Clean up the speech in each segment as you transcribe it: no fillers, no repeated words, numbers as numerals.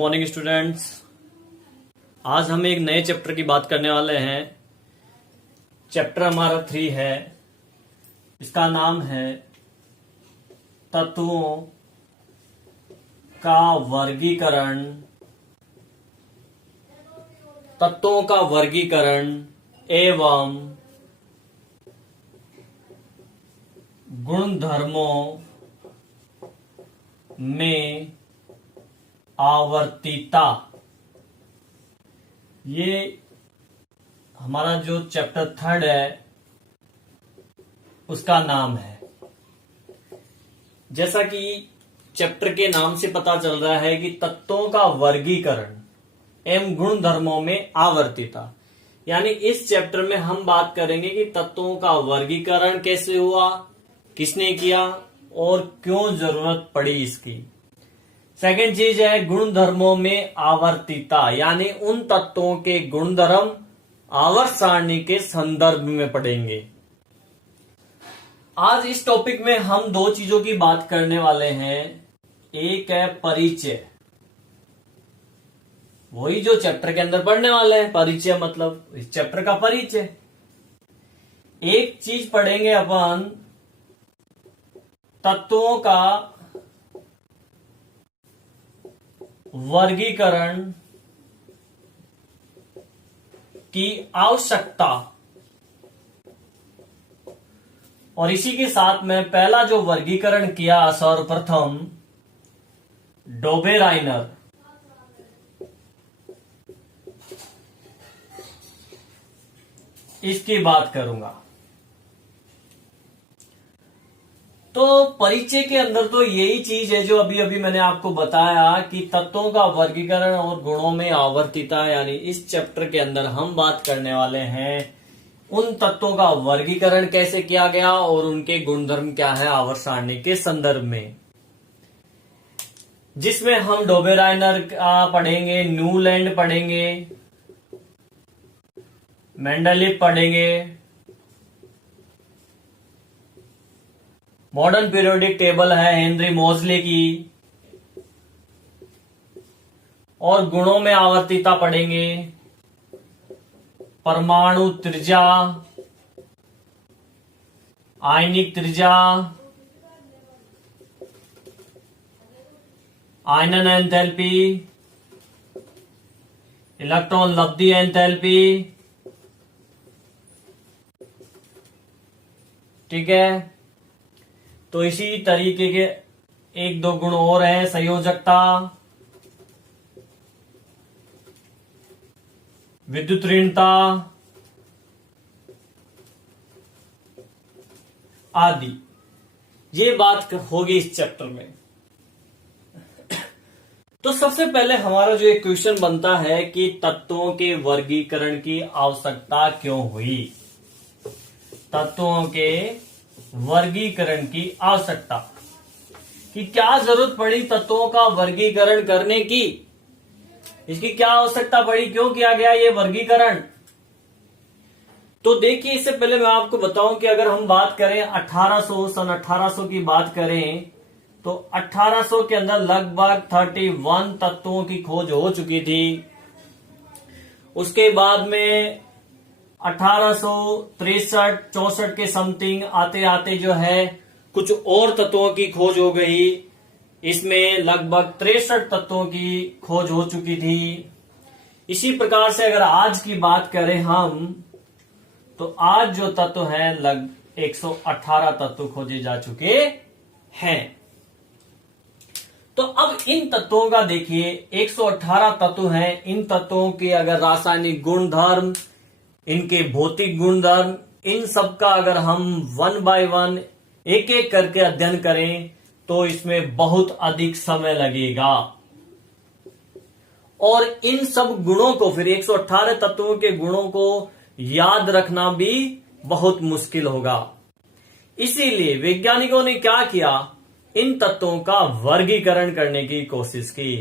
Morning students. आज हम एक नए चैप्टर की बात करने वाले हैं। चैप्टर हमारा 3 है। इसका नाम है तत्वों का वर्गीकरण। तत्वों का वर्गीकरण एवं गुणधर्मों में आवर्तीता। ये हमारा जो चैप्टर 3 है उसका नाम है। जैसा कि चैप्टर के नाम से पता चल रहा है कि तत्वों का वर्गीकरण एवं गुणधर्मों में आवर्तीता, यानी इस चैप्टर में हम बात करेंगे कि तत्वों का वर्गीकरण कैसे हुआ, किसने किया और क्यों जरूरत पड़ी इसकी। सेकंड चीज है गुणधर्मों में आवर्तीता, यानी उन तत्वों के गुणधर्म आवर्त सारणी के संदर्भ में पढ़ेंगे। आज इस टॉपिक में हम 2 चीजों की बात करने वाले हैं। एक है परिचय, वही जो चैप्टर के अंदर पढ़ने वाले हैं। परिचय मतलब इस चैप्टर का परिचय। एक चीज पढ़ेंगे अपन तत्वों का वर्गीकरण की आवश्यकता, और इसी के साथ में पहला जो वर्गीकरण किया सर्वप्रथम डोबेराइनर, इसकी बात करूंगा। तो परिचय के अंदर तो यही चीज है जो अभी अभी मैंने आपको बताया कि तत्वों का वर्गीकरण और गुणों में आवर्तीता, यानी इस चैप्टर के अंदर हम बात करने वाले हैं उन तत्वों का वर्गीकरण कैसे किया गया और उनके गुणधर्म क्या है आवर्त सारणी के संदर्भ में, जिसमें हम डोबेराइनर का पढ़ेंगे, न्यूलैंड पढ़ेंगे, मेंडलीव पढ़ेंगे, मॉडर्न पीरियोडिक टेबल है हेनरी मोजले की, और गुणों में आवर्तीता पढ़ेंगे, परमाणु त्रिज्या, आयनिक त्रिज्या, आयनन एंथैल्पी, इलेक्ट्रॉन लब्धि एंथैल्पी। ठीक है, तो इसी तरीके के 1-2 गुण और हैं। संयोजकता, विद्युत ऋणता आदि, ये बात होगी इस चैप्टर में। तो सबसे पहले हमारा जो एक क्वेश्चन बनता है कि तत्वों के वर्गीकरण की आवश्यकता क्यों हुई। तत्वों के वर्गीकरण की आवश्यकता कि क्या जरूरत पड़ी तत्वों का वर्गीकरण करने की, इसकी क्या आवश्यकता पड़ी, क्यों किया गया ये वर्गीकरण। तो देखिए, इससे पहले मैं आपको बताऊं कि अगर हम बात करें सन 1800 की बात करें तो 1800 के अंदर लगभग 31 तत्वों की खोज हो चुकी थी। उसके बाद में 1863-64 के समथिंग आते आते जो है कुछ और तत्वों की खोज हो गई। इसमें लगभग 63 तत्वों की खोज हो चुकी थी। इसी प्रकार से अगर आज की बात करें हम, तो आज जो तत्व है लगभग 118 तत्व खोजे जा चुके हैं। तो अब इन तत्वों का देखिए 118 तत्व हैं। इन तत्वों के अगर रासायनिक गुणधर्म, इनके भौतिक गुणधर्म, इन सब का अगर हम 1 बाय 1 एक एक करके अध्ययन करें तो इसमें बहुत अधिक समय लगेगा, और इन सब गुणों को फिर 118 तत्वों के गुणों को याद रखना भी बहुत मुश्किल होगा। इसीलिए वैज्ञानिकों ने क्या किया, इन तत्वों का वर्गीकरण करने की कोशिश की,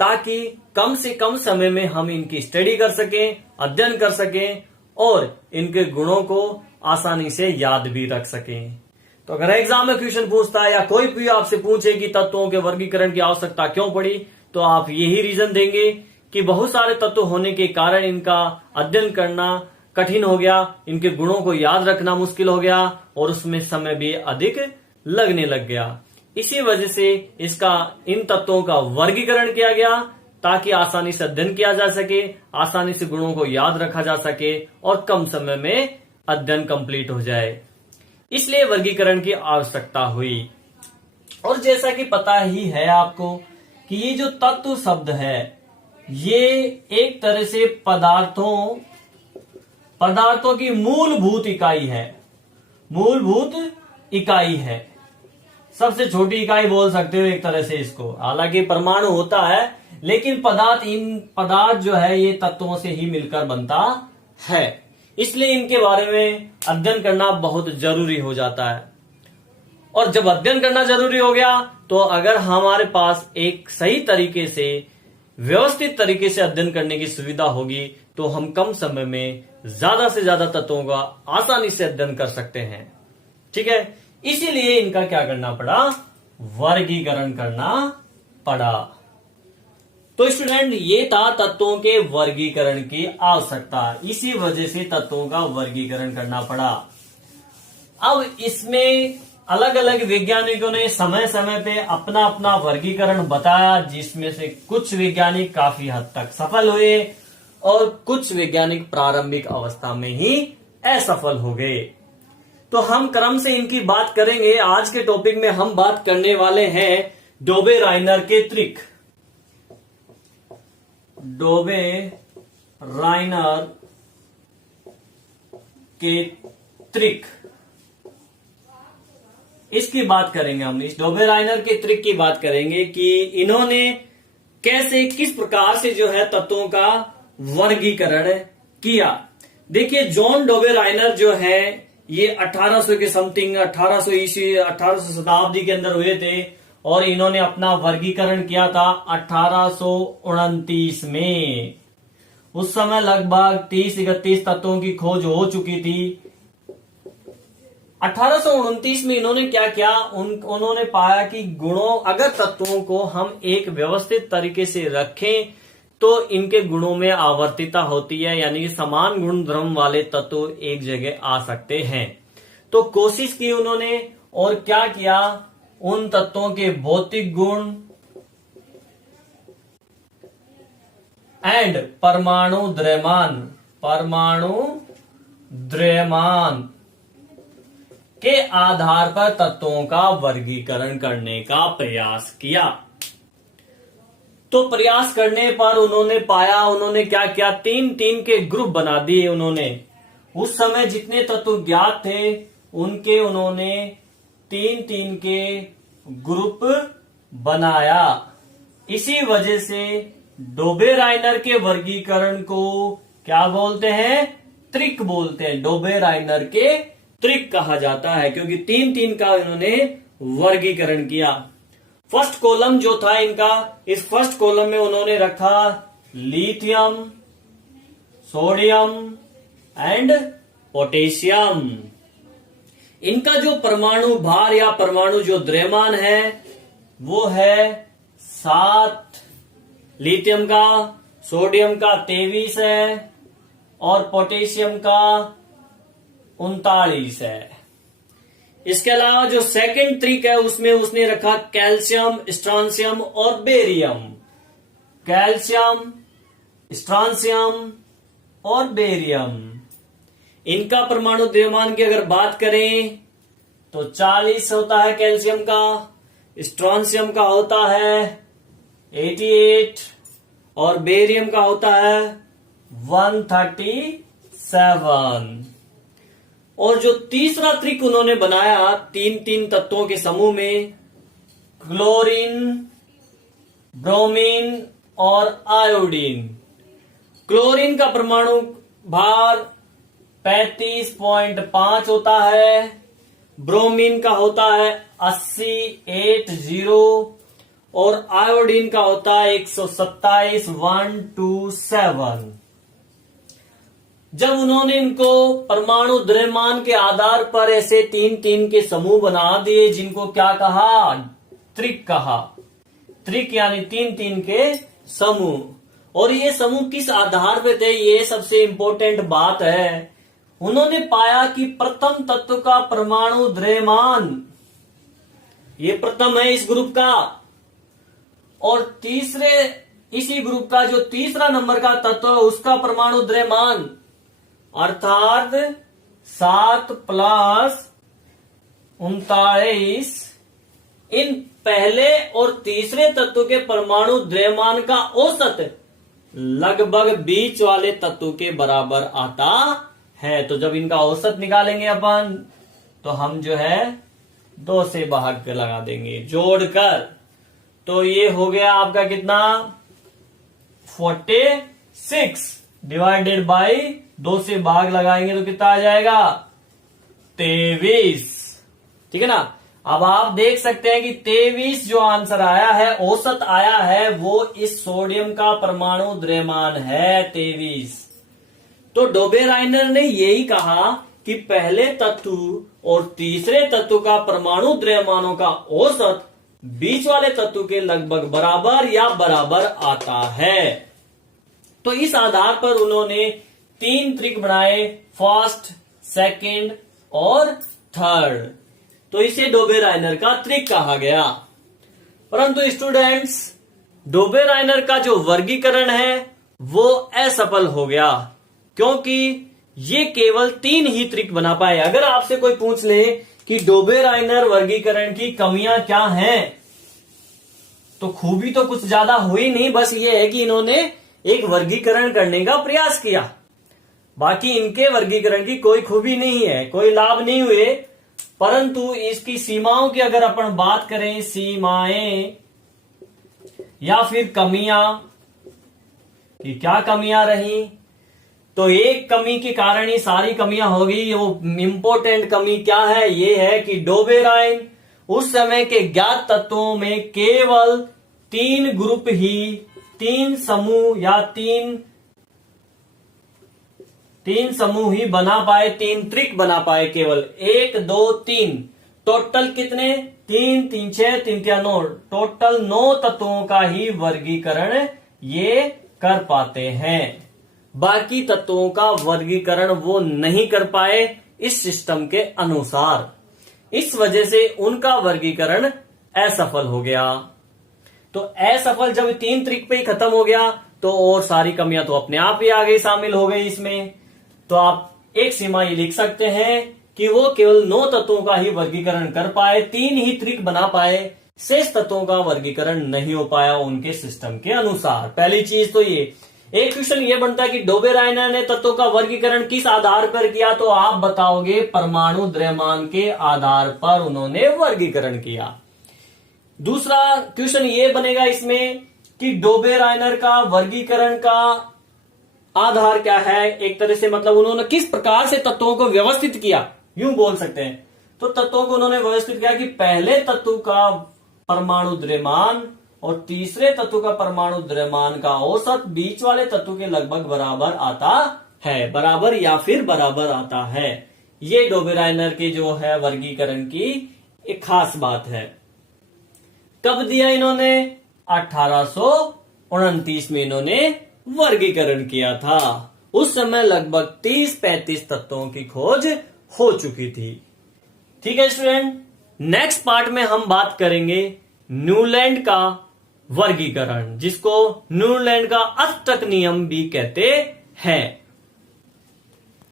ताकि कम से कम समय में हम इनकी स्टडी कर सकें, अध्ययन कर सकें और इनके गुणों को आसानी से याद भी रख सकें। तो अगर एग्जाम में क्वेश्चन पूछता है या कोई भी आपसे पूछे कि तत्वों के वर्गीकरण की आवश्यकता क्यों पड़ी, तो आप यही रीजन देंगे कि बहुत सारे तत्व होने के कारण इनका अध्ययन करना कठिन हो गया, इनके गुणों को याद रखना मुश्किल हो गया और उसमें समय भी अधिक लगने लग गया। इसी वजह से इसका इन तत्वों का वर्गीकरण किया गया ताकि आसानी से अध्ययन किया जा सके, आसानी से गुणों को याद रखा जा सके और कम समय में अध्ययन कंप्लीट हो जाए। इसलिए वर्गीकरण की आवश्यकता हुई। और जैसा कि पता ही है आपको कि ये जो तत्व शब्द है ये एक तरह से पदार्थों की मूलभूत इकाई है। मूलभूत इकाई है, सबसे छोटी इकाई बोल सकते हो एक तरह से इसको। हालांकि परमाणु होता है लेकिन पदार्थ जो है ये तत्वों से ही मिलकर बनता है, इसलिए इनके बारे में अध्ययन करना बहुत जरूरी हो जाता है। और जब अध्ययन करना जरूरी हो गया तो अगर हमारे पास एक सही तरीके से व्यवस्थित तरीके से अध्ययन करने की सुविधा होगी तो हम कम समय में ज्यादा से ज्यादा तत्वों का आसानी से अध्ययन कर सकते हैं। ठीक है, इसीलिए इनका क्या करना पड़ा, वर्गीकरण करना पड़ा। तो स्टूडेंट ये था तत्वों के वर्गीकरण की आवश्यकता, इसी वजह से तत्वों का वर्गीकरण करना पड़ा। अब इसमें अलग अलग वैज्ञानिकों ने समय समय पे अपना अपना वर्गीकरण बताया, जिसमें से कुछ वैज्ञानिक काफी हद तक सफल हुए और कुछ वैज्ञानिक प्रारंभिक अवस्था में ही असफल हो गए। तो हम क्रम से इनकी बात करेंगे। आज के टॉपिक में हम बात करने वाले हैं डोबे-राइनर के ट्रिक। डोबे-राइनर के ट्रिक, इसकी बात करेंगे हम। इस डोबे-राइनर के ट्रिक की बात करेंगे कि इन्होंने कैसे किस प्रकार से जो है तत्वों का वर्गीकरण किया। देखिए जॉन डोबे-राइनर जो है ये 1800 के समथिंग 1800 शताब्दी के अंदर हुए थे और इन्होंने अपना वर्गीकरण किया था 1829 में। उस समय लगभग 30-31 तत्वों की खोज हो चुकी थी। 1829 में इन्होंने क्या किया, उन्होंने पाया कि अगर तत्वों को हम एक व्यवस्थित तरीके से रखें तो इनके गुणों में आवर्तिता होती है, यानी कि समान गुण धर्म वाले तत्व एक जगह आ सकते हैं। तो कोशिश की उन्होंने और क्या किया, उन तत्वों के भौतिक गुण एंड परमाणु द्रव्यमान के आधार पर तत्वों का वर्गीकरण करने का प्रयास किया। तो प्रयास करने पर उन्होंने पाया, उन्होंने क्या किया, 3-3 के ग्रुप बना दिए उन्होंने। उस समय जितने तत्व ज्ञात थे उनके उन्होंने 3-3 के ग्रुप बनाया। इसी वजह से डोबे-राइनर के वर्गीकरण को क्या बोलते हैं, त्रिक बोलते हैं। डोबे-राइनर के त्रिक कहा जाता है क्योंकि 3-3 का इन्होंने वर्गीकरण किया। फर्स्ट कॉलम जो था इनका, इस फर्स्ट कॉलम में उन्होंने रखा लिथियम, सोडियम एंड पोटेशियम। इनका जो परमाणु भार या परमाणु जो द्रव्यमान है वो है 7, लिथियम का, सोडियम का 23 है और पोटेशियम का 39 है। इसके अलावा जो सेकंड ट्रिक है उसमें उसने रखा कैल्शियम, स्ट्रांसियम और बेरियम। कैल्शियम, स्ट्रांसियम और बेरियम, इनका परमाणु द्रव्यमान की अगर बात करें तो 40 होता है कैल्शियम का, स्ट्रांसियम का होता है 88 और बेरियम का होता है 137। और जो तीसरा ट्रिक उन्होंने बनाया 3-3 तत्वों के समूह में, क्लोरीन, ब्रोमीन और आयोडीन। क्लोरीन का परमाणु भार 35.5 होता है, ब्रोमीन का होता है 80 और आयोडीन का होता है 127 127। जब उन्होंने इनको परमाणु द्रव्यमान के आधार पर ऐसे 3-3 के समूह बना दिए जिनको क्या कहा, त्रिक कहा। त्रिक यानी तीन तीन के समूह। और ये समूह किस आधार पे थे, ये सबसे इंपॉर्टेंट बात है। उन्होंने पाया कि प्रथम तत्व का परमाणु द्रव्यमान, ये प्रथम है इस ग्रुप का, और तीसरे इसी ग्रुप का जो तीसरा नंबर का तत्व है उसका परमाणु द्रव्यमान अर्थात 7 + 39, इन पहले और तीसरे तत्व के परमाणु द्रव्यमान का औसत लगभग बीच वाले तत्व के बराबर आता है। तो जब इनका औसत निकालेंगे अपन, तो हम जो है 2 से भाग लगा देंगे जोड़कर। तो ये हो गया आपका कितना, 46 डिवाइडेड बाई 2 से भाग लगाएंगे तो कितना आ जाएगा, 23। ठीक है ना। अब आप देख सकते हैं कि 23 जो आंसर आया है, औसत आया है, वो इस सोडियम का परमाणु द्रव्यमान है 23। तो डोबेराइनर ने यही कहा कि पहले तत्व और तीसरे तत्व का परमाणु द्रव्यमानों का औसत बीच वाले तत्व के लगभग बराबर या बराबर आता है। तो इस आधार पर उन्होंने 3 त्रिक बनाए, फर्स्ट, सेकंड और थर्ड। तो इसे डोबेराइनर का त्रिक कहा गया। परंतु स्टूडेंट्स, डोबेराइनर का जो वर्गीकरण है वो असफल हो गया, क्योंकि ये केवल 3 ही त्रिक बना पाए। अगर आपसे कोई पूछ ले कि डोबेराइनर वर्गीकरण की कमियां क्या हैं, तो खूबी तो कुछ ज्यादा हुई नहीं, बस ये है कि इन्होंने एक वर्गीकरण करने का प्रयास किया। बाकी इनके वर्गीकरण की कोई खूबी नहीं है, कोई लाभ नहीं हुए। परंतु इसकी सीमाओं की अगर अपन बात करें, सीमाएं या फिर कमियां, कि क्या कमियां रही, तो एक कमी के कारण ही सारी कमियां होगी। वो इंपॉर्टेंट कमी क्या है, ये है कि डोबेराइन उस समय के ज्ञात तत्वों में केवल 3 ग्रुप ही, 3 समूह या 3 समूह ही बना पाए, 3 त्रिक बना पाए, केवल 1 2 3। टोटल कितने, 3 3 6 3 3 9, टोटल 9 तत्वों का ही वर्गीकरण ये कर पाते हैं। बाकी तत्वों का वर्गीकरण वो नहीं कर पाए इस सिस्टम के अनुसार। इस वजह से उनका वर्गीकरण असफल हो गया। तो असफल जब 3 त्रिक पे ही खत्म हो गया, तो और सारी कमियां तो अपने आप ही आगे शामिल हो गई इसमें। तो आप एक सीमा ये लिख सकते हैं कि वो केवल 9 तत्वों का ही वर्गीकरण कर पाए, 3 ही त्रिक बना पाए, शेष तत्वों का वर्गीकरण नहीं हो पाया उनके सिस्टम के अनुसार। पहली चीज तो ये। एक क्वेश्चन ये बनता है कि डोबेराइनर ने तत्वों का वर्गीकरण किस आधार पर किया, तो आप बताओगे परमाणु द्रव्यमान के आधार पर उन्होंने वर्गीकरण किया। दूसरा क्वेश्चन ये बनेगा इसमें कि डोबेराइनर का वर्गीकरण का आधार क्या है, एक तरह से मतलब उन्होंने किस प्रकार से तत्वों को व्यवस्थित किया, यूं बोल सकते हैं। तो तत्वों को उन्होंने व्यवस्थित किया कि पहले तत्व का परमाणु द्रव्यमान और तीसरे तत्व का परमाणु द्रव्यमान का औसत बीच वाले तत्व के लगभग बराबर आता है, बराबर या फिर बराबर आता है। ये डोबेराइनर के जो है वर्गीकरण की एक खास बात है। कब दिया इन्होंने, 1829 में इन्होंने वर्गीकरण किया था। उस समय लगभग 30-35 तत्वों की खोज हो चुकी थी। ठीक है स्टूडेंट, नेक्स्ट पार्ट में हम बात करेंगे न्यूलैंड का वर्गीकरण, जिसको न्यूलैंड का अष्टक नियम भी कहते हैं।